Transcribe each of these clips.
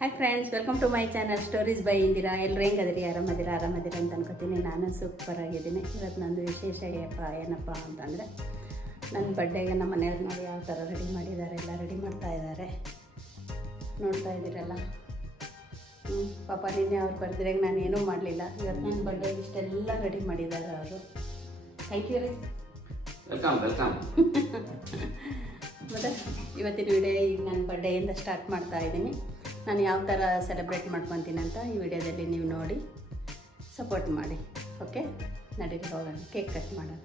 Hi friends welcome to my channel stories by Indira ಎಲ್ಲರೂ ಹೆಂಗದಿರಿ ಆರಾಮದಿರ ಆರಾಮದಿರ ಅಂತ ಅನ್ಕೋತೀನಿ. ನಾನು ಸೂಪರ್ ಆಗಿದ್ದೀನಿ. ಇವತ್ತು ನಂದು ವಿಶೇಷ ಏನಪ್ಪ ಏನಪ್ಪ ಅಂತಂದರೆ ನನ್ನ ಬರ್ಡೇಗೆ ನಮ್ಮ ಮನೆಯವ್ರು ನೋಡಿ ಯಾವ ಥರ ರೆಡಿ ಮಾಡಿದ್ದಾರೆ ಎಲ್ಲ ರೆಡಿ ಮಾಡ್ತಾ ಇದ್ದಾರೆ. ನೋಡ್ತಾ ಇದ್ದೀರಲ್ಲ? ಹ್ಞೂ ಪಾಪ ನಿನ್ನೆ ಅವ್ರು ಬರ್ದಿರಾಗ ನಾನು ಏನೂ ಮಾಡಲಿಲ್ಲ. ಇವತ್ತು ನನ್ನ ಬರ್ಡೇಗೆ ಇಷ್ಟೆಲ್ಲ ರೆಡಿ ಮಾಡಿದ್ದಾರೆ ಅವರು. ಥ್ಯಾಂಕ್ ಯು ರೀ. ವೆಲ್ಕಮ್ ವೆಲ್ಕಮ್ ಮತ್ತು ಇವತ್ತಿನ ವಿಡಿಯೋ ಈಗ ನನ್ನ ಬರ್ಡೇಯಿಂದ ಸ್ಟಾರ್ಟ್ ಮಾಡ್ತಾ ಇದ್ದೀನಿ. ನಾನು ಯಾವ ಥರ ಸೆಲೆಬ್ರೇಟ್ ಮಾಡ್ಕೊತೀನಿ ಅಂತ ಈ ವಿಡಿಯೋದಲ್ಲಿ ನೀವು ನೋಡಿ ಸಪೋರ್ಟ್ ಮಾಡಿ ಓಕೆ ನಡೀರಿ, ಹೋಗೋಣ. ಕೇಕ್ ಕಟ್ ಮಾಡೋಣ.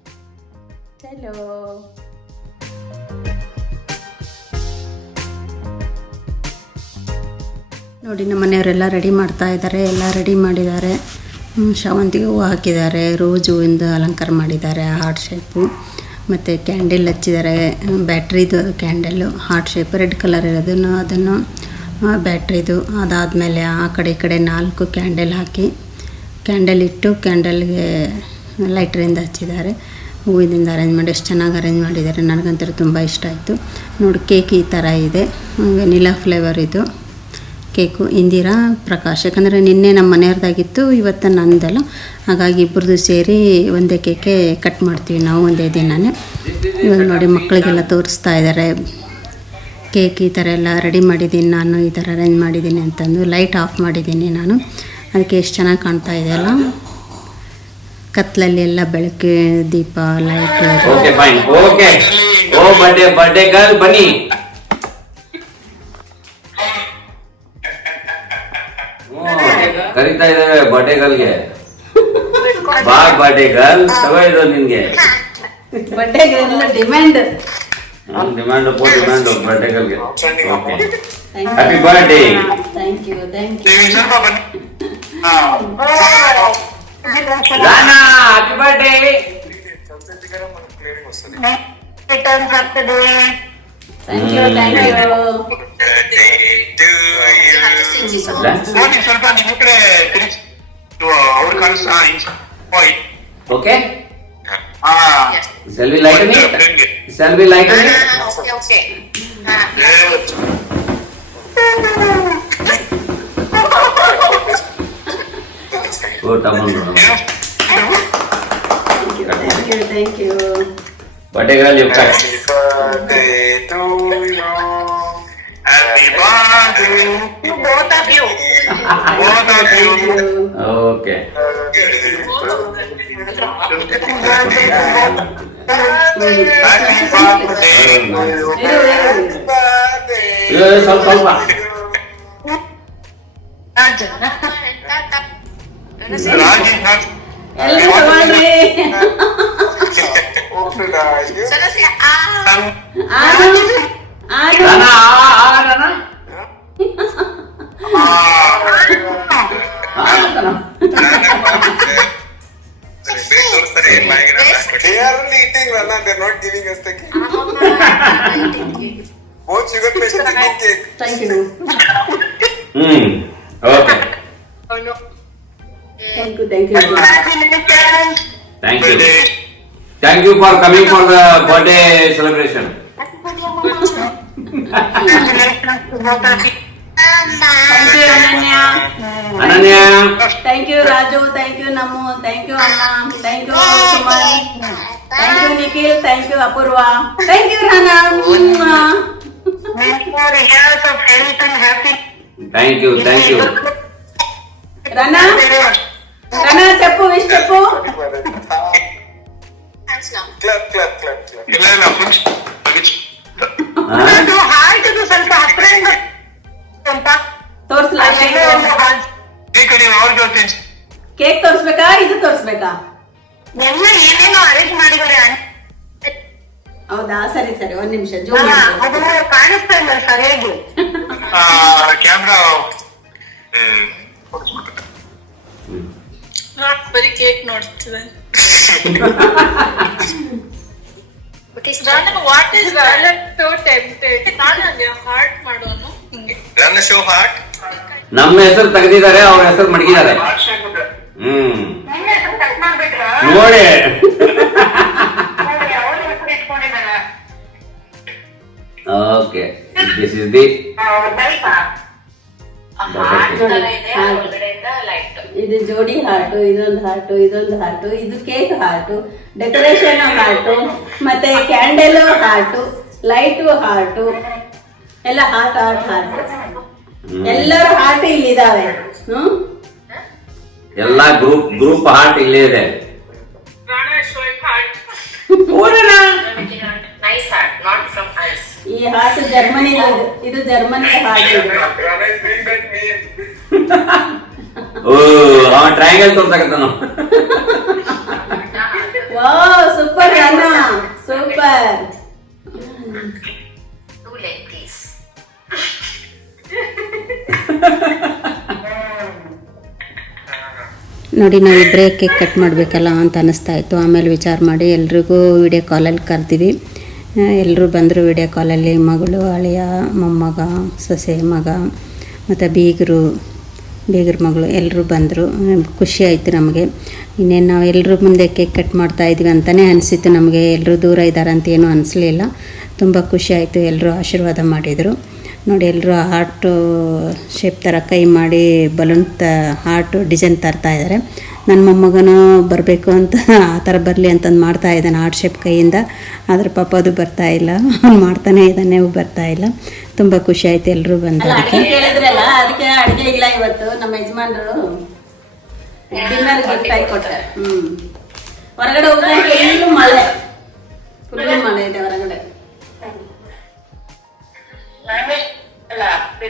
ಚಲೋ ನೋಡಿ, ನಮ್ಮ ಮನೆಯವರೆಲ್ಲ ರೆಡಿ ಮಾಡ್ತಾ ಇದ್ದಾರೆ, ಎಲ್ಲ ರೆಡಿ ಮಾಡಿದ್ದಾರೆ. ಶಾವಂತಿಗೆ ಹೂವು ಹಾಕಿದ್ದಾರೆ, ರೋಜ್ ಹೂವಿಂದ ಅಲಂಕಾರ ಮಾಡಿದ್ದಾರೆ ಹಾರ್ಟ್ ಶೇಪು ಮತ್ತು ಕ್ಯಾಂಡಲ್ ಹಚ್ಚಿದ್ದಾರೆ ಬ್ಯಾಟ್ರಿದು candle heart shape red colour ಇರೋದನ್ನು, ಅದನ್ನು ಬ್ಯಾಟ್ರಿದು ಅದಾದಮೇಲೆ ಆ ಕಡೆ ಈ ಕಡೆ ನಾಲ್ಕು ಕ್ಯಾಂಡಲ್ ಹಾಕಿ ಕ್ಯಾಂಡಲ್ ಇಟ್ಟು ಕ್ಯಾಂಡಲ್ಗೆ ಲೈಟ್ರಿಂದ ಹಚ್ಚಿದ್ದಾರೆ. ಹೂವಿನಿಂದ ಅರೇಂಜ್ ಮಾಡಿ, ಎಷ್ಟು ಚೆನ್ನಾಗಿ ಅರೇಂಜ್ ಮಾಡಿದ್ದಾರೆ, ನನಗಂತೂ ತುಂಬ ಇಷ್ಟ ಆಯಿತು. ನೋಡಿ ಕೇಕ್ ಈ ಥರ ಇದೆ. ವೆನಿಲಾ ಫ್ಲೇವರ್ ಇದು. ಕೇಕು ಇಂದಿರಾ, ಪ್ರಕಾಶ್. ಯಾಕಂದರೆ ನಿನ್ನೆ ನಮ್ಮ ಮನೆಯವ್ರದ್ದಾಗಿತ್ತು, ಇವತ್ತು ನಂದಲ್ಲ. ಹಾಗಾಗಿ ಇಬ್ಬರದು ಸೇರಿ ಒಂದೇ ಕೇಕೆ ಕಟ್ ಮಾಡ್ತೀವಿ ನಾವು ಒಂದೇ ದಿನನೇ. ಇವಾಗ ನೋಡಿ, ಮಕ್ಕಳಿಗೆಲ್ಲ ತೋರಿಸ್ತಾ ಇದ್ದಾರೆ. ಕೇಕ್ ಈ ಥರ ಎಲ್ಲ ರೆಡಿ ಮಾಡಿದ್ದೀನಿ ನಾನು ಈ ಥರ ಅರೇಂಜ್ ಮಾಡಿದ್ದೀನಿ ಅಂತಂದು ಲೈಟ್ ಆಫ್ ಮಾಡಿದ್ದೀನಿ ನಾನು. ಅದಕ್ಕೆ ಎಷ್ಟು ಚೆನ್ನಾಗಿ ಕಾಣ್ತಾ ಇದೆಯಲ್ಲ ಕತ್ಲಲ್ಲಿ ಎಲ್ಲ ಬೆಳಕು ದೀಪ light okay fine okay oh birthday birthday girl ಬನ್ನಿ. ಕರಿತಾ ಇದಾವೆ ಬರ್ಡೇ ಗರ್ಲ್ಗೆ ಬಾಯ್ ಬರ್ಡೇ ಗರ್ಲ್ ತಗೊಳ್ಳಿದ್ರು ನಿನ್ಗೆ. ಬಡ್ಡೆಗೆ ಎಲ್ಲ ಡಿಮ್ಯಾಂಡ್ ಡಿಮ್ಯಾಂಡ್ ಪೋ demand birthday ಗರ್ಲ್ಗೆ okay happy birthday thank you thank you ನೀವು ಸ್ವಲ್ಪ ಬನ್ನಿ ಹಾ ರಾನಾ ಹ್ಯಾಪಿ ಬರ್ಡೇ ರಿಟರ್ನ್ ಬರ್ತದೆ ಥ್ಯಾಂಕ್ ಯು ಥ್ಯಾಂಕ್ ಯು ನೋಡಿ ಸ್ವಲ್ಪ ನಿಮ್ಮ ಕಡೆ ತಿರುಗಿ ಅವ್ರು ಕಾಣಿಸ್ತಾ ಓಕೆ ಹಾ Shall we lighten it? Shall we lighten it? Okay okay Oh, ತಗೊಂಡು thank you thank you birthday girl you cut birthday to you. Happy birthday. Both of you Both of you. Okay Happy Iya, tahu tahu pak. Aja. Only eating Rana, they're not giving us the cake. Both sugar patient eating cake. Thank you hmm okay thank you thank you thank you thank you for coming for the birthday celebration thank you Ananya thank you Raju thank you Nammu thank you అన్న thank you Suman thank you Nikhil thank you Apoorva thank you Rana thank you thank you చెప్పు wish చెప్పు. ನಿಮಿಷ zoom ಅದು ಕಾಣಿಸ್ತಾ ಇಲ್ಲ ಸರಿಯಾಗಿ camera ಬರೀ cake ನೋಡ್ತಿದೆ. ವಾಟ್ ಇಸ್ ಸೋ ಟೆಂಪ್ಟೆಡ್ ನಾನು ಹಾರ್ಟ್ ಮಾಡೋನು. ಹಿಂಗೆ heart. ನಮ್ಮ ಹೆಸರು ತೆಗೆದಿದ್ದಾರೆ ಅವ್ರ ಹೆಸರು ಮಡಗಿದ್ದಾರೆ. ಹ್ಮ್. ನೋಡಿ. ಓಕೆ ದಿಸ್ ಇಸ್ ದಿ ಇದು ಜೋಡಿ ಹಾರ್ಟು ಇದೊಂದು ಹಾರ್ಟು ಇದೊಂದು ಹಾರ್ಟು ಇದು ಕೇಕ್ ಹಾರ್ಟು ಡೆಕೋರೇಷನ್ ಹಾರ್ಟು ಮತ್ತೆ ಕ್ಯಾಂಡಲ್ ಹಾರ್ಟು ಲೈಟು ಹಾರ್ಟು ಎಲ್ಲ ಹಾರ್ಟ್ ಹಾರ್ಟ್ ಹಾರ್ಟ್ ಎಲ್ಲರ ಹಾರ್ಟ್ ಇಲ್ಲಿದಾವೆ ಹ್ಮ್? ಎಲ್ಲ ಗ್ರೂಪ್ ಗ್ರೂಪ್ ಹಾರ್ಟ್ ಇಲ್ಲೇ ಇದೆ. Nice heart not from Nice ಈ ಹಾರ್ಟ್ ಜರ್ಮನಿ ಇದು ಜರ್ಮನಿ ಹಾರ್ಟ್. ಓ ಅವ ಟ್ರಯಾಂಗಲ್ ತೋರ್ಸಕತ್ತಾನ ವಾ ಸೂಪರ್ ಅಣ್ಣ ಸೂಪರ್ ನೋಡಿ ನಾವು ಇಬ್ಬರೇ ಕೇಕ್ ಕಟ್ ಮಾಡಬೇಕಲ್ಲ ಅಂತ ಅನ್ನಿಸ್ತಾ ಇತ್ತು. ಆಮೇಲೆ ವಿಚಾರ ಮಾಡಿ ಎಲ್ರಿಗೂ ವಿಡಿಯೋ ಕಾಲಲ್ಲಿ ಕರೆದಿವಿ. ಎಲ್ಲರೂ ಬಂದರು ವಿಡಿಯೋ ಕಾಲಲ್ಲಿ ಮಗಳು, ಅಳಿಯ, ಮೊಮ್ಮಗ, ಸೊಸೆ, ಮಗ, ಮತ್ತು ಬೀಗರು, ಬೀಗರ ಮಗಳು ಎಲ್ಲರೂ ಬಂದರು. ಖುಷಿ ನಮಗೆ. ಇನ್ನೇನು ನಾವು ಎಲ್ಲರೂ ಮುಂದೆ ಕೇಕ್ ಕಟ್ ಮಾಡ್ತಾ ಇದ್ವಿ ಅಂತಲೇ ಅನಿಸಿತ್ತು ನಮಗೆ. ಎಲ್ಲರೂ ದೂರ ಇದ್ದಾರೆ ಅಂತ ಏನೂ ಅನಿಸ್ಲಿಲ್ಲ. ತುಂಬ ಖುಷಿ ಆಯಿತು. ಎಲ್ಲರೂ ಆಶೀರ್ವಾದ ಮಾಡಿದರು. ನೋಡಿ ಎಲ್ಲರೂ ಹಾರ್ಟು ಶೇಪ್ ಥರ ಕೈ ಮಾಡಿ ಬಲೂನ್ ತ ಹಾರ್ಟು ಡಿಸೈನ್ ತರ್ತಾ ಇದ್ದಾರೆ ನನ್ನ ಮೊಮ್ಮಗನೂ ಬರಬೇಕು ಅಂತ ಆ ಥರ ಬರಲಿ ಅಂತಂದು ಮಾಡ್ತಾ ಇದ್ದಾನೆ ಹಾರ್ಟ್ ಶೇಪ್ ಕೈಯಿಂದ. ಆದರೆ ಪಾಪ ಅದು ಬರ್ತಾ ಇಲ್ಲ. ಅವ್ನು ಮಾಡ್ತಾನೆ ಇದ್ದಾನೆ ಅವು ಬರ್ತಾ ಇಲ್ಲ. ತುಂಬ ಖುಷಿ ಆಯ್ತು ಎಲ್ಲರೂ ಬಂದು ಅದಕ್ಕೆ. ಅಡುಗೆ ಇಲ್ಲ ಇವತ್ತು. ನಮ್ಮ ಯಜಮಾನರು ಡಿನ್ನರ್ ಗಿಫ್ಟ್ ಆಗಿ ಕೊಟ್ಟರೆ. ಹೊರಗಡೆ ಮಳೆ. ಮಳೆ ಇದೆ ಹೊರಗಡೆ.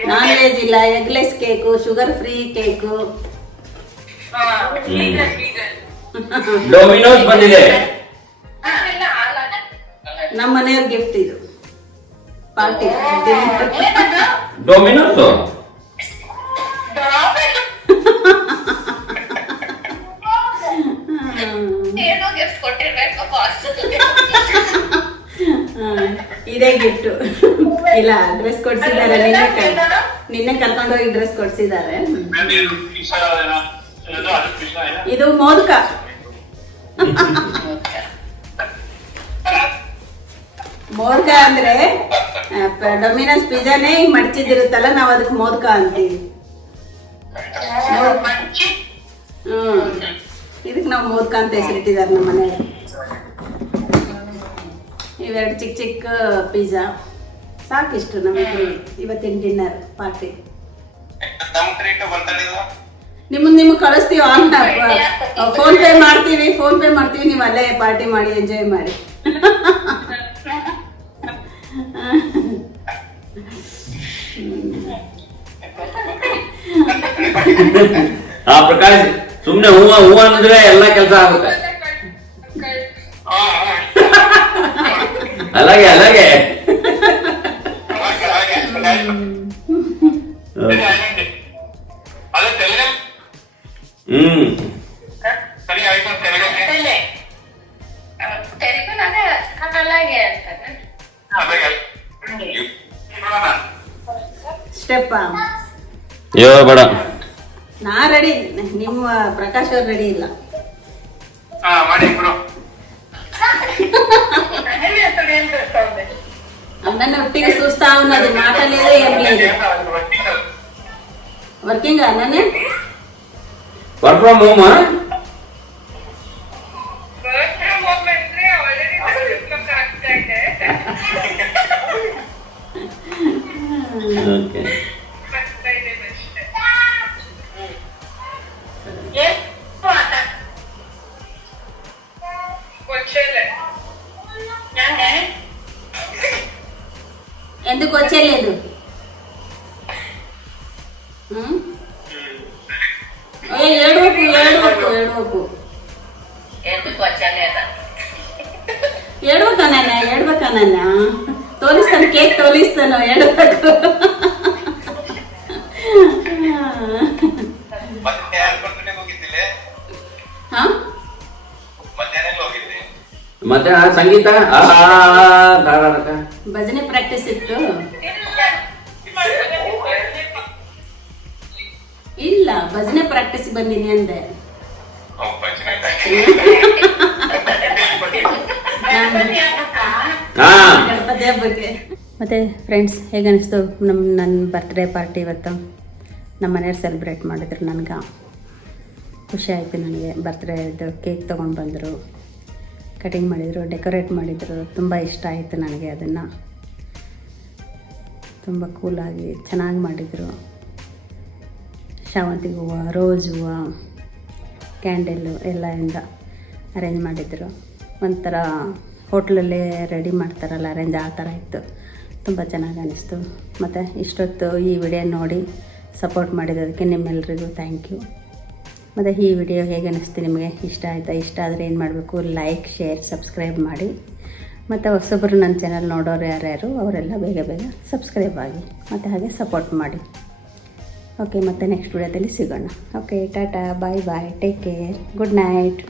ನಾನ್ ವೆಜ್ ಇಲ್ಲ eggless cake sugar free cake Domino's ಬಂದಿದೆ. ನಮ್ಮ ಮನೆಯವ್ರ ಗಿಫ್ಟ್ ಇದು. ಪಾರ್ಟಿ ಡೊಮಿನೋಸ್ ಏನೋ ಗಿಫ್ಟ್ ಕೊಟ್ಟಿರ್ಬೇಕು ಬಾಸ್ ಇದೇ ಗಿಫ್ಟ್ ಇಲ್ಲ ಡ್ರೆಸ್ ಕೊಡ್ಸಿದ್ದಾರೆ ನಿನ್ನೆ ನಿನ್ನೆ ಕರ್ಕೊಂಡು ಹೋಗಿ ಡ್ರೆಸ್ ಕೊಡ್ಸಿದ್ದಾರೆ ಇದು ಮೋದಕ. ಮೋದಕ ಅಂದ್ರೆ ಡೊಮಿನೋಸ್ ಪಿಜ್ಜಾನೇ ಹಿಂಗ್ ಮಡ್ಚಿದಿರುತ್ತಲ್ಲ ನಾವ್ ಅದಕ್ಕೆ ಮೋದಕ ಅಂತೀವಿ. ಹ್ಮ್. ಇದಕ್ಕೆ ನಾವು ಮೋದಕ ಅಂತ ಹೆಸರಿಟ್ಟಿದ್ದಾರೆ ನಮ್ಮ ಮನೆಯಲ್ಲಿ ಇವೆರಡು ಚಿಕ್ಕ ಚಿಕ್ಕ ಪಿಜ್ಜಾ ಸಾಕಿಷ್ಟು ನಮಗೆ ಇವತ್ತಿನ ಡಿನ್ನರ್ ಪಾರ್ಟಿ ನಿಮ್ಮನ್ನ ನಿಮ್ಗೆ ಕಳಿಸ್ತೀವಿ ಫೋನ್ ಪೇ ಮಾಡ್ತೀವಿ ಫೋನ್ ಪೇ ಮಾಡ್ತೀವಿ ನೀವು ಅಲ್ಲೇ ಪಾರ್ಟಿ ಮಾಡಿ ಎಂಜಾಯ್ ಮಾಡಿ. ಆ ಪ್ರಕಾಶ್ ಸುಮ್ನೆ ಹೂವ ಹೂವ ಅಂದ್ರೆ ಎಲ್ಲ ಕೆಲಸ ಆಗುತ್ತೆ. ಅಲ್ಲಗೆ ಅಲ್ಲಗೆ. ಸ್ಟೆಪ್ ಯೋ ಬೇಡ. ನಾ ರೆಡಿ ನಿಮ್ಮ ಪ್ರಕಾಶ್ ಅವ್ರು ರೆಡಿ ಇಲ್ಲ. ಮಾಡಿ అన్న ఒట్టిగా చూస్తా ఉన్నది. మాట లేదు ఏం లేదు. వర్కింగ్ అన్ననే? వర్క్ ఫ్రమ్ హోమా ఓకే ఎందుకు? ఏ ఏడవకు ఏడవకు ఏడవకు ఎందుకు వచ్చాలేదా? ఏడవకనన్న ఏడవకనన్న. తోలిస్తాను కేక్ తోలిస్తాను ఏడవకు. ಮತ್ತೆ ಆ ಸಂಗೀತ? ಭಜನೆ ಪ್ರಾಕ್ಟೀಸ್ ಇತ್ತು. ಇಲ್ಲ ಭಜನೆ ಪ್ರಾಕ್ಟೀಸ್ ಬಂದೀನಿ ಅಂದೆ. ಮತ್ತೆ ಫ್ರೆಂಡ್ಸ್ ಹೇಗೆ ಅನಿಸ್ತು ನಮ್ಮ ನನ್ನ ಬರ್ತ್ಡೇ ಪಾರ್ಟಿ ಇವತ್ತು? ನಮ್ಮ ಮನೆಯವ್ರು ಸೆಲೆಬ್ರೇಟ್ ಮಾಡಿದ್ರು ನನಗೆ. ಖುಷಿ ಆಯಿತು ನನಗೆ ಬರ್ತ್ಡೇದು ಕೇಕ್ ತೊಗೊಂಡು ಬಂದರು. ಕಟಿಂಗ್ ಮಾಡಿದರು, ಡೆಕೋರೇಟ್ ಮಾಡಿದರು, ತುಂಬ ಇಷ್ಟ ಆಯಿತು ನನಗೆ ಅದನ್ನು. ತುಂಬ ಕೂಲಾಗಿ ಚೆನ್ನಾಗಿ ಮಾಡಿದರು. ಶಾವಂತಿಗೆ ಹೂವು ರೋಸ್ ಹೂವು ಕ್ಯಾಂಡಲ್ಲು ಎಲ್ಲದಿಂದ ಅರೇಂಜ್ ಮಾಡಿದರು. ಒಂಥರ ಹೋಟ್ಲಲ್ಲೇ ರೆಡಿ ಮಾಡ್ತಾರಲ್ಲ ಅರೇಂಜ್ ಆ ಥರ ಇತ್ತು. ತುಂಬ ಚೆನ್ನಾಗಿ ಅನ್ನಿಸ್ತು ಮತ್ತು ಇಷ್ಟೊತ್ತು ಈ ವಿಡಿಯೋ ನೋಡಿ ಸಪೋರ್ಟ್ ಮಾಡಿದ್ದಕ್ಕೆ ನಿಮ್ಮೆಲ್ಲರಿಗೂ ಥ್ಯಾಂಕ್ ಯು ಮತ್ತು ಈ ವಿಡಿಯೋ ಹೇಗೆ ಅನ್ನಿಸ್ತು ನಿಮಗೆ ಇಷ್ಟ ಆಯಿತಾ? ಇಷ್ಟ ಆದರೆ ಏನು ಮಾಡಬೇಕು? ಲೈಕ್ ಶೇರ್ ಸಬ್ಸ್ಕ್ರೈಬ್ ಮಾಡಿ. ಮತ್ತು ಹೊಸೊಬ್ಬರು ನನ್ನ ಚಾನಲ್ ನೋಡೋರು ಯಾರ್ಯಾರು, ಅವರೆಲ್ಲ ಬೇಗ ಬೇಗ ಸಬ್ಸ್ಕ್ರೈಬ್ ಆಗಿ ಮತ್ತು ಹಾಗೆ ಸಪೋರ್ಟ್ ಮಾಡಿ. ಓಕೆ ಮತ್ತೆ ನೆಕ್ಸ್ಟ್ ವಿಡಿಯೋದಲ್ಲಿ ಸಿಗೋಣ. Okay tata bye bye take care good night